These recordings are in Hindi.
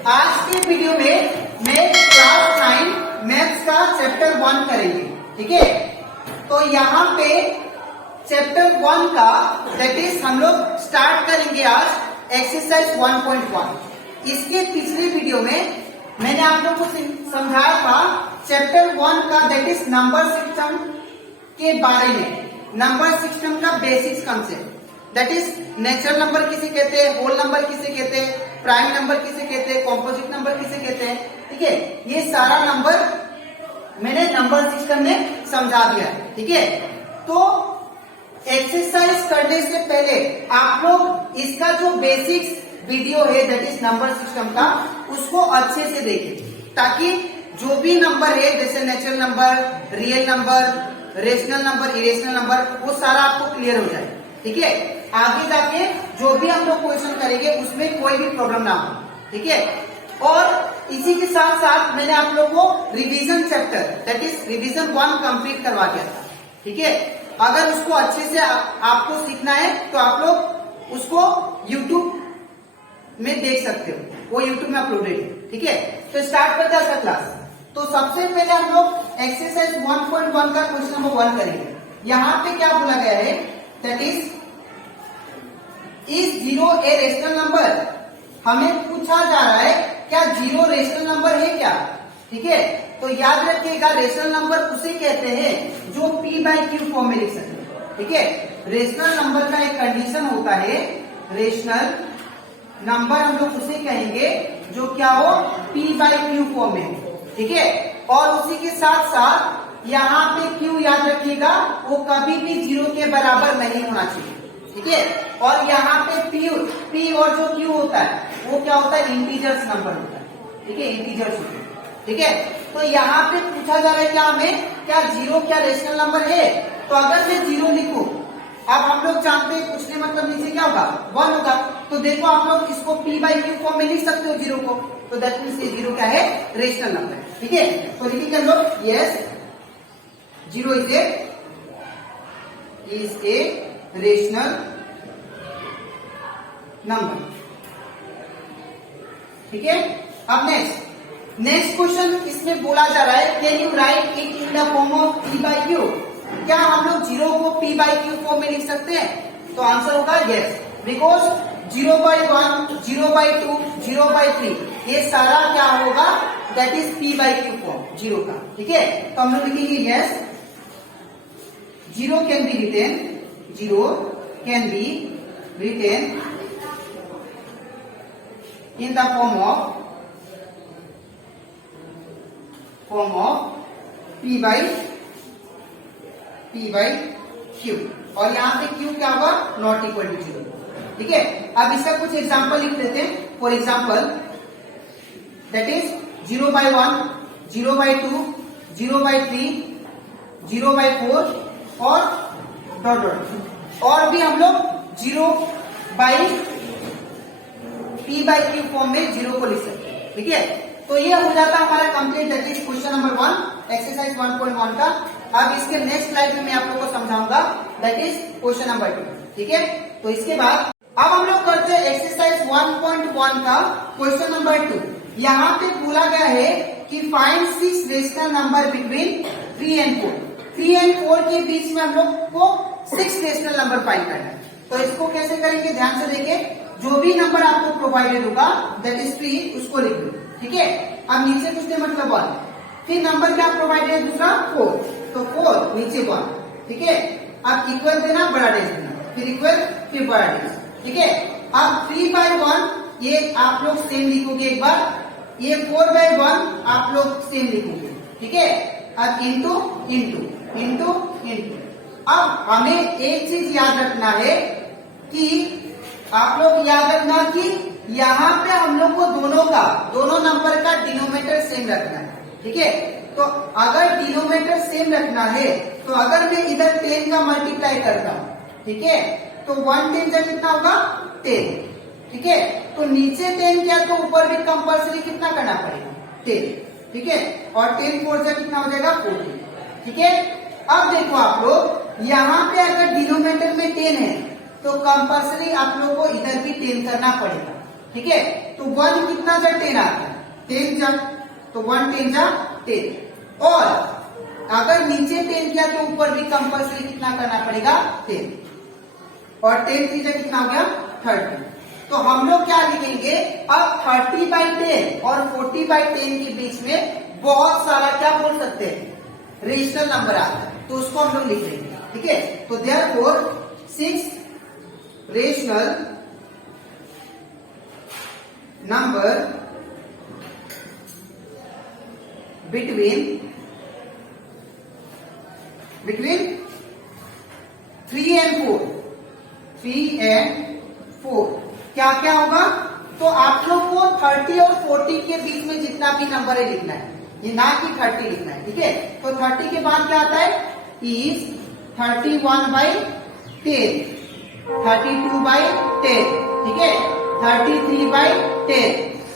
आज के वीडियो में मैं क्लास 9 मैथ्स का चैप्टर 1 करेंगे। ठीक है, तो यहाँ पे चैप्टर 1 का दैट इज हम लोग स्टार्ट करेंगे आज एक्सरसाइज 1.1। इसके पिछले वीडियो में मैंने आप लोग को समझाया था चैप्टर 1 का दैट इज नंबर सिस्टम के बारे में, नंबर सिस्टम का basics concept, that is natural number किसे कहते हैं, होल नंबर किसे कहते हैं, प्राइम नंबर किसे कहते हैं, कॉम्पोजिट नंबर किसे कहते हैं। ठीक है, ये सारा नंबर मैंने नंबर सिस्टम में समझा दिया। ठीक है, तो एक्सरसाइज करने से पहले आप लोग इसका जो बेसिक्स वीडियो है दैट इज नंबर सिस्टम का, उसको अच्छे से देखें ताकि जो भी नंबर है जैसे natural number, real number, rational number, irrational number, वो सारा आपको क्लियर हो जाए। ठीक है, आगे जाके जो भी हम लोग क्वेश्चन करेंगे उसमें कोई भी प्रॉब्लम ना हो। ठीक है, और इसी के साथ साथ मैंने आप लोग को revision chapter that is revision 1 complete करवा दिया था। ठीक है, अगर उसको अच्छे से आपको सीखना है तो आप लोग उसको YouTube में देख सकते हो, वो YouTube में अपलोडेड है। ठीक है, तो स्टार्ट करते हैं आपका क्लास। तो सबसे पहले हम लोग एक्सरसाइज 1.1 का क्वेश्चन नंबर 1 करेंगे। यहाँ पे क्या बोला गया है that is 0 A rational number. हमें पूछा जा रहा है क्या 0 रेशनल नंबर है क्या। ठीक है, तो याद रखिएगा रेशनल नंबर उसे कहते हैं जो p/q फॉर्म में लिख सकते। ठीक है, रेशनल नंबर का एक कंडीशन होता है, रेशनल नंबर हम लोग उसे कहेंगे जो क्या हो p/q फॉर्म में हो। ठीक है, और उसी के साथ साथ यहाँ पे q याद रखिएगा वो कभी भी 0 के बराबर नहीं होना चाहिए। ठीक है, और यहाँ पे p और जो q होता है वो क्या होता है, इंटीजर्स नंबर होता है। ठीक है, इंटीजर्स होता है। ठीक है, तो यहाँ पे पूछा जा रहा है क्या हमें क्या 0 क्या रेशनल नंबर है। तो अगर मैं 0 लिखूं, अब हम लोग जानते हैं पूछने मतलब नीचे क्या होगा 1 होगा, तो देखो आप लोग इसको p/q फॉर्म में लिख सकते हो 0 को, तो दैट मीन्स ये 0 क्या है, रेशनल नंबर। ठीक है, तो लिखिए हम लोग yes 0 is a rational number. ठीक है, अब नेक्स्ट क्वेश्चन इसमें बोला जा रहा है can you right it in the form of p/q। क्या हम लोग 0 को p/q फॉर्म में लिख सकते हैं, तो आंसर होगा यस, बिकॉज 0/1, 0/2, 0/3 ये सारा क्या होगा दैट इज p/q फॉर्म 0 का। ठीक है, तो हम लोग लिखेंगे yes 0 can be written in the form of p/q, और यहाँ पे q क्या होगा नॉट इक्वल टू 0। ठीक है, अब इसका कुछ एग्जांपल लिख लेते हैं। फॉर एग्जांपल दैट इज 0/1, 0/2, 0/3, 0/4 और डॉट डॉट, और भी हम लोग 0/p/q फॉर्म में 0 को लिख सकते हैं। ठीक है, तो ये हो जाता है हमारा complete that is question number 1 exercise 1.1 का। अब इसके नेक्स्ट स्लाइड में मैं आप लोगों को समझाऊंगा दैट इज क्वेश्चन नंबर 2। ठीक है, तो इसके बाद अब हम लोग करते हैं एक्सरसाइज 1.1 का क्वेश्चन नंबर 2। यहाँ पे बोला गया है कि find 6 rational number between 3 and 4। 3 and 4 के बीच में हम लोग को 6 रेशनल नंबर फाइंड करना है। तो इसको कैसे करेंगे ध्यान से देखिए, जो भी नंबर आपको प्रोवाइडेड होगा दैट इज 3 उसको लिख लो। ठीक है, अब नीचे कुछ मतलब 1, फिर नंबर क्या प्रोवाइडेड है दूसरा 4, तो 4 नीचे 1। ठीक है, अब इक्वल देना बड़ा डेज देना, फिर इक्वल फिर बड़ा डेज। ठीक है, अब 3/1 ये आप लोग सेम लिखोगे एक बार, ये 4/1 आप लोग सेम लिखोगे। ठीक है, अब इंटू इंटू इंटू इंटू। अब हमें एक चीज याद रखना है कि आप लोग याद रखना कि यहाँ पे हम लोग को दोनों नंबर का डिनोमिनेटर सेम रखना है। ठीक है, तो अगर डिनोमिनेटर सेम रखना है तो अगर मैं इधर 10 का मल्टीप्लाई करता हूँ, ठीक है, तो 1 10 का कितना होगा 10। ठीक है, तो नीचे 10 किया तो ऊपर भी कंपल्सरी कितना करना पड़ेगा 10। ठीक है, और 10 4 से कितना हो जाएगा 40। ठीक है, अब देखो आप लोग यहाँ पे अगर डिनोमिनेटर में 10 है तो कंपल्सरी आप लोग को इधर भी 10 करना पड़ेगा। ठीक है। तो 1 कितना जा 10 आता है, 10 जा, तो 1 10 जा 10। और अगर नीचे 10 किया तो ऊपर भी कंपल्सरी कितना करना पड़ेगा 10, और 10 3 जा कितना हो गया 30। तो हम लोग क्या लिखेंगे, अब 30/10 और 40/10 के बीच में बहुत सारा क्या बोल सकते हैं रेशनल नंबर आता है, तो उसको हम लोग लिख लेंगे, ठीक है। तो therefore 6 rational number between 3 and 4, 3 and 4 क्या क्या होगा, तो आप लोग को 30 और 40 के बीच में जितना भी नंबर है लिखना है, ये ना कि 30 लिखना है, ठीक है। तो 30 के बाद क्या आता है, इज 31/10, 32/10, ठीक है, 33/10,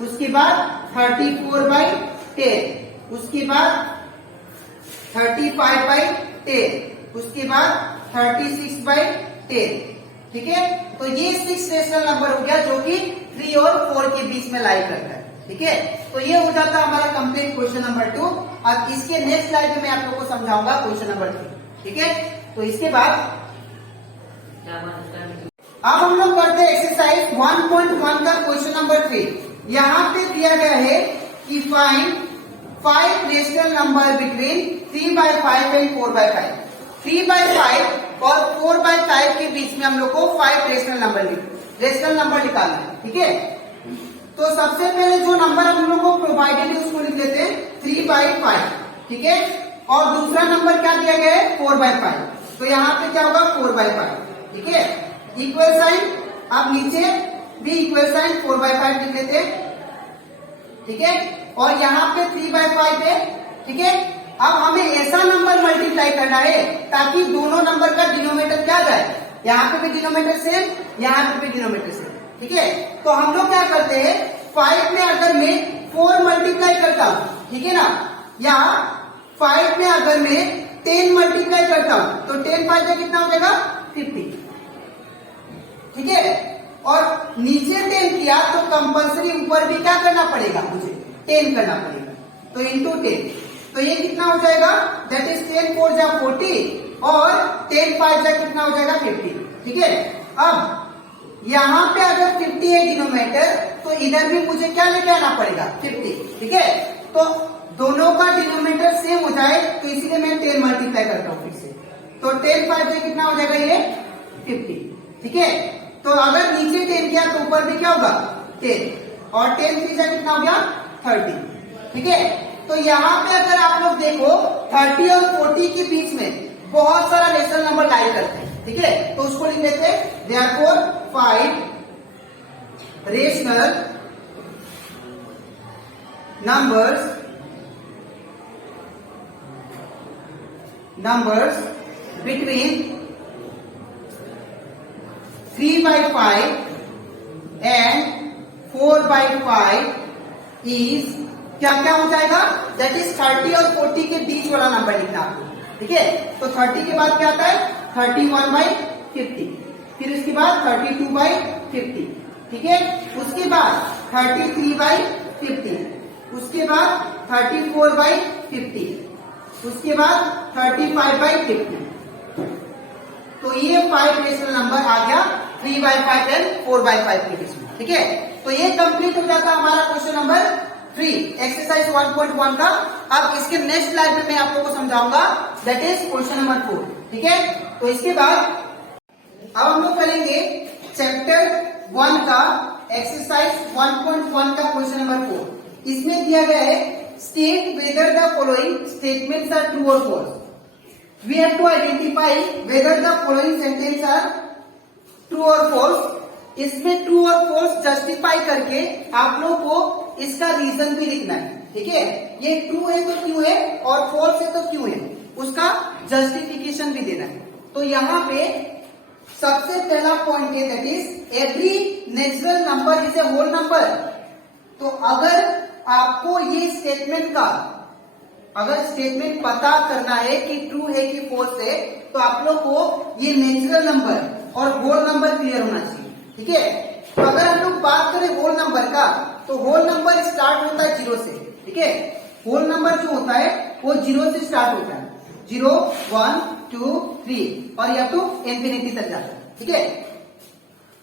उसके बाद 34/10, उसके बाद 35/10, उसके बाद 36/10, ठीक है। तो ये 6 रेशनल नंबर हो गया जो कि 3 और 4 के बीच में लाई करता है, ठीक है। तो ये हो जाता है हमारा कंप्लीट क्वेश्चन नंबर 2। अब इसके नेक्स्ट स्लाइड में मैं आप लोगों को समझाऊंगा क्वेश्चन नंबर 3, ठीक है। तो इसके बाद अब हम लोग करते हैं एक्सरसाइज 1.1 का क्वेश्चन नंबर 3। यहाँ पे दिया गया है कि find 5 rational number between 3/5 and 4/5। 3/5 और 4/5 के बीच में हम लोग को 5 रेशनल नंबर निकालना है, ठीक है। तो सबसे पहले जो नंबर हम लोग को प्रोवाइडेड है उसको लिख लेते हैं 3/5, ठीक है। और दूसरा नंबर क्या दिया गया है 4/5, तो यहाँ पे क्या होगा 4/5, ठीक है। इक्वल साइन, अब नीचे भी इक्वल साइन 4/5 लिख लेते हैं, ठीक है। और यहाँ पे 3/5 है, ठीक है। अब हमें ऐसा नंबर मल्टीप्लाई करना है ताकि दोनों नंबर का डिनोमिनेटर क्या जाए, यहाँ पे भी डिनोमिनेटर सेम, यहाँ पे भी डिनोमिनेटर सेम, ठीक है। तो हम लोग क्या करते हैं, 5 में अगर मैं 4 मल्टीप्लाई करता हूं, ठीक है ना, या 5 में अगर मैं 10 मल्टीप्लाई करता हूं तो 10 5 में कितना हो जाएगा 50, ठीक है। और नीचे 10 किया तो कंपल्सरी ऊपर भी क्या करना पड़ेगा, मुझे 10 करना पड़ेगा, तो इंटू 10, तो ये कितना हो जाएगा, दैट इज 10 4 जा 40 और 10 5 जा कितना हो जाएगा 50, ठीक है। अब यहाँ पे अगर 50 है डिनोमिनेटर तो इधर भी मुझे क्या लेके आना पड़ेगा 50, ठीक है। तो दोनों का डिनोमिनेटर सेम हो जाए तो इसीलिए मैं 10 मल्टीप्लाई करता हूँ फिर से, तो 10 5 जा कितना हो जाएगा ये 50, ठीक है। तो अगर नीचे 10 किया तो ऊपर भी क्या होगा 10, और 10 3 जा कितना हो गया 30, ठीक है। तो यहाँ पे अगर आप लोग देखो 30 और 40 के बीच में बहुत सारा रेशनल नंबर लाई करते हैं, ठीक है। तो उसको लिख लेते हैं therefore 5 rational numbers between 3/5 and 4/5 is क्या क्या हो जाएगा, दैट इज 30 और 40 के बीच वाला नंबर लिखना आपको, ठीक है। तो 30 के बाद क्या आता है 31/50, फिर उसके बाद 32/50, ठीक है। उसके बाद 33/50, उसके बाद 34/50, उसके बाद 35/50। तो ये 5 रेशनल नंबर आ गया 3/5 एंड 4/5 के बीच में, ठीक है। तो ये कंप्लीट हो जाता है हमारा क्वेश्चन नंबर 3 एक्सरसाइज 1.1 का। अब इसके नेक्स्ट स्लाइड में मैं आप लोगों को समझाऊंगा दैट इज क्वेश्चन नंबर 4, ठीक है। तो इसके बाद अब हम लोग करेंगे चैप्टर 1 का एक्सरसाइज 1.1 का क्वेश्चन नंबर 4। इसमें दिया गया है state whether the following statements are true और false. We have to identify whether the following sentence are true और फॉल्स। इसमें ट्रू और फॉल्स जस्टिफाई करके आप लोग को इसका रीजन भी लिखना है, ठीक है। ये ट्रू है तो क्यों है और फॉल्स है तो क्यों है, उसका जस्टिफिकेशन भी देना है। तो यहाँ पे सबसे पहला पॉइंट है that is every natural number is a whole number. तो अगर आपको ये स्टेटमेंट का अगर स्टेटमेंट पता करना है कि ट्रू है कि फॉल्स है तो आप लोग को ये नेचुरल नंबर और होल नंबर क्लियर होना चाहिए, ठीक है। तो अगर हम लोग बात करें होल नंबर का, तो होल नंबर स्टार्ट होता है 0 से, ठीक है। होल नंबर जो होता है वो 0 से स्टार्ट होता है, 0 1 2 3 और या तो इंफिनिटी तक जाता है, ठीक है।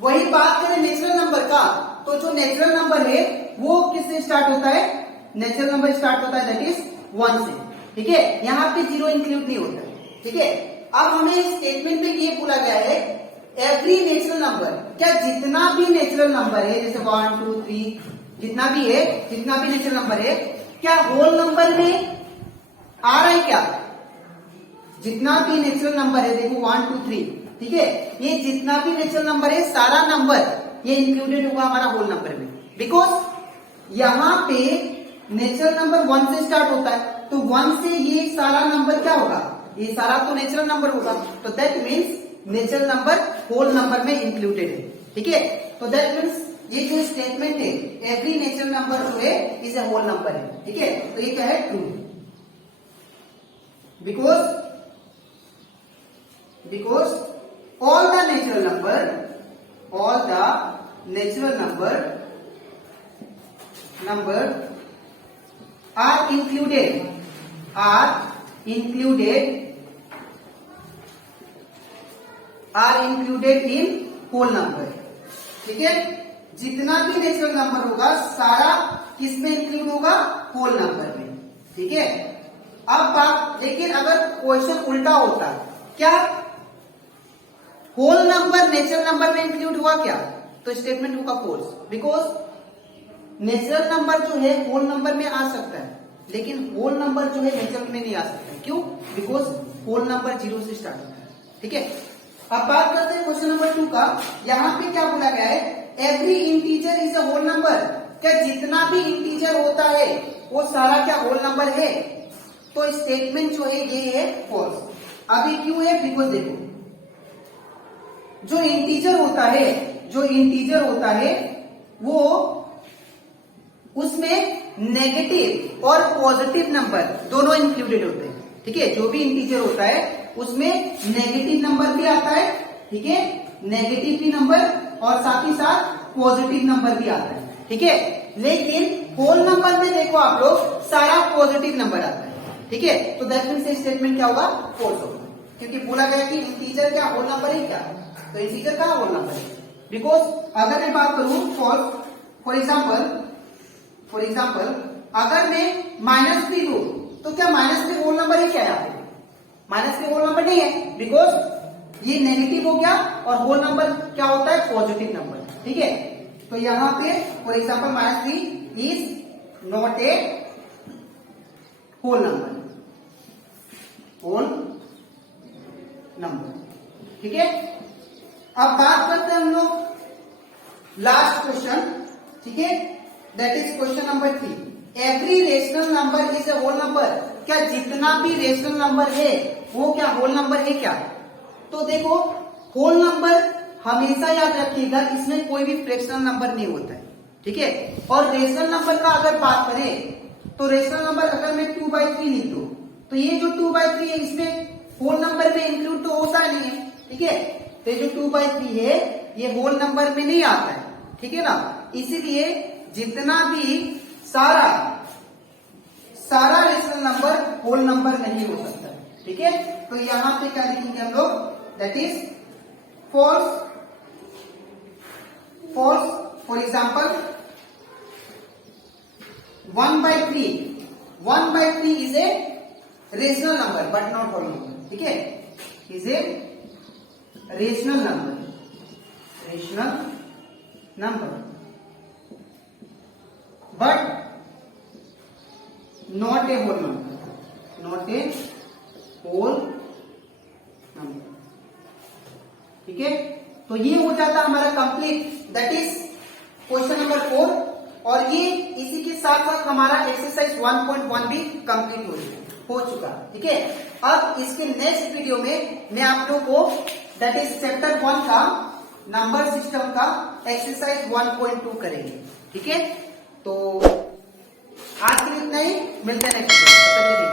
वही बात करें नेचुरल नंबर का, तो जो नेचुरल नंबर है वो किससे स्टार्ट होता है, नेचुरल नंबर स्टार्ट होता है दैट इज 1 से, ठीक है। यहाँ पे 0 इंक्लूड नहीं होता है, ठीक है। अब हमें स्टेटमेंट में ये बोला गया है एवरी नेचुरल नंबर, क्या जितना भी नेचुरल नंबर है जैसे 1 2 3 जितना भी है, जितना भी नेचुरल नंबर है, क्या होल नंबर में आ रहा है क्या, जितना भी नेचुरल नंबर है, देखो 1 2 3, ठीक है, ये जितना भी नेचुरल नंबर है सारा नंबर ये इंक्लूडेड होगा हमारा होल नंबर में, बिकॉज यहाँ पे नेचुरल नंबर 1 से स्टार्ट होता है, तो 1 से ये सारा नंबर क्या होगा, ये सारा तो नेचुरल नंबर होगा, तो that means natural number whole number में इंक्लूडेड है, ठीक है। तो दैट मीन्स ये जो स्टेटमेंट है एवरी नेचुरल नंबर जो है इज ए होल नंबर है, ठीक है। तो ये क्या है, true, because all the natural number are included in whole number, ठीक है। जितना भी नेचुरल नंबर होगा सारा किस में इंक्लूड होगा, होल नंबर में, ठीक है। अब बात, लेकिन अगर क्वेश्चन उल्टा होता, क्या होल नंबर नेचुरल नंबर में इंक्लूड हुआ क्या, तो स्टेटमेंट होगा फॉल्स, बिकॉज नेचुरल नंबर जो है होल नंबर में आ सकता है, लेकिन होल नंबर जो है नेचुरल में नहीं आ सकता, क्यों, बिकॉज होल नंबर 0 से स्टार्ट होता है, ठीक है। अब बात करते हैं क्वेश्चन नंबर 2 का। यहाँ पे क्या बोला गया है, every integer is a whole number, क्या जितना भी इंटीजर होता है वो सारा क्या होल नंबर है, तो स्टेटमेंट जो है ये है फॉल्स। अभी क्यों है, बिकॉज देखो जो इंटीजर होता है वो उसमें नेगेटिव और पॉजिटिव नंबर दोनों इंक्लूडेड होते हैं, ठीक है। जो भी इंटीजर होता है उसमें नेगेटिव नंबर भी आता है, ठीक है, नेगेटिव भी नंबर और साथ ही साथ पॉजिटिव नंबर भी आता है, ठीक है। लेकिन होल नंबर में देखो आप लोग सारा पॉजिटिव नंबर आता है, ठीक है। तो दैट मीन्स स्टेटमेंट क्या होगा, फॉल्स होगा, क्योंकि बोला गया कि इंटीजर क्या होल नंबर है क्या, तो इंटीजर कहाँ होल नंबर है, बिकॉज अगर मैं बात करूं फॉल्स, फॉर एग्जाम्पल अगर मैं -3 लू, तो क्या -3 होल नंबर है क्या, यहाँ पे -3 होल नंबर नहीं है, बिकॉज ये नेगेटिव हो गया और होल नंबर क्या होता है, पॉजिटिव नंबर, ठीक है। तो यहाँ पे for example -3 is not a whole number, ठीक है। अब बात करते हैं हम लोग लास्ट क्वेश्चन, ठीक है, that is question number 3। Every rational number is a whole number, क्या जितना भी रेशनल नंबर है वो क्या होल नंबर है क्या, तो देखो होल नंबर हमेशा याद रखिएगा इसमें कोई भी फ्रैक्शनल नंबर नहीं होता है, ठीक है। और रेशनल नंबर का अगर बात करें तो रेशनल नंबर अगर मैं 2/3 लिख दूं, तो ये जो 2/3 है इसमें होल नंबर में इंक्लूड तो होता नहीं है, ठीक है। तो ये जो 2/3 है ये होल नंबर में नहीं आता है, ठीक है ना। इसीलिए जितना भी सारा रेशनल नंबर होल नंबर नहीं हो सकता, ठीक है। तो यहां पे क्या लिखेंगे हम लोग, that is false. For example 1/3 is a rational number but not whole number, ठीक है, is a rational number but not a whole number, ठीक है। तो ये हो जाता हमारा complete, that is question number 4, और ये इसी के साथ साथ हमारा एक्सरसाइज 1.1 भी कंप्लीट हो चुका, ठीक है। अब इसके नेक्स्ट वीडियो में मैं आप लोगों को दैट इज चैप्टर 1 का नंबर सिस्टम का एक्सरसाइज 1.2 करेंगे, ठीक है। तो आज के लिए इतना ही, मिलते हैं नेक्स्ट वीडियो, तब तक के लिए।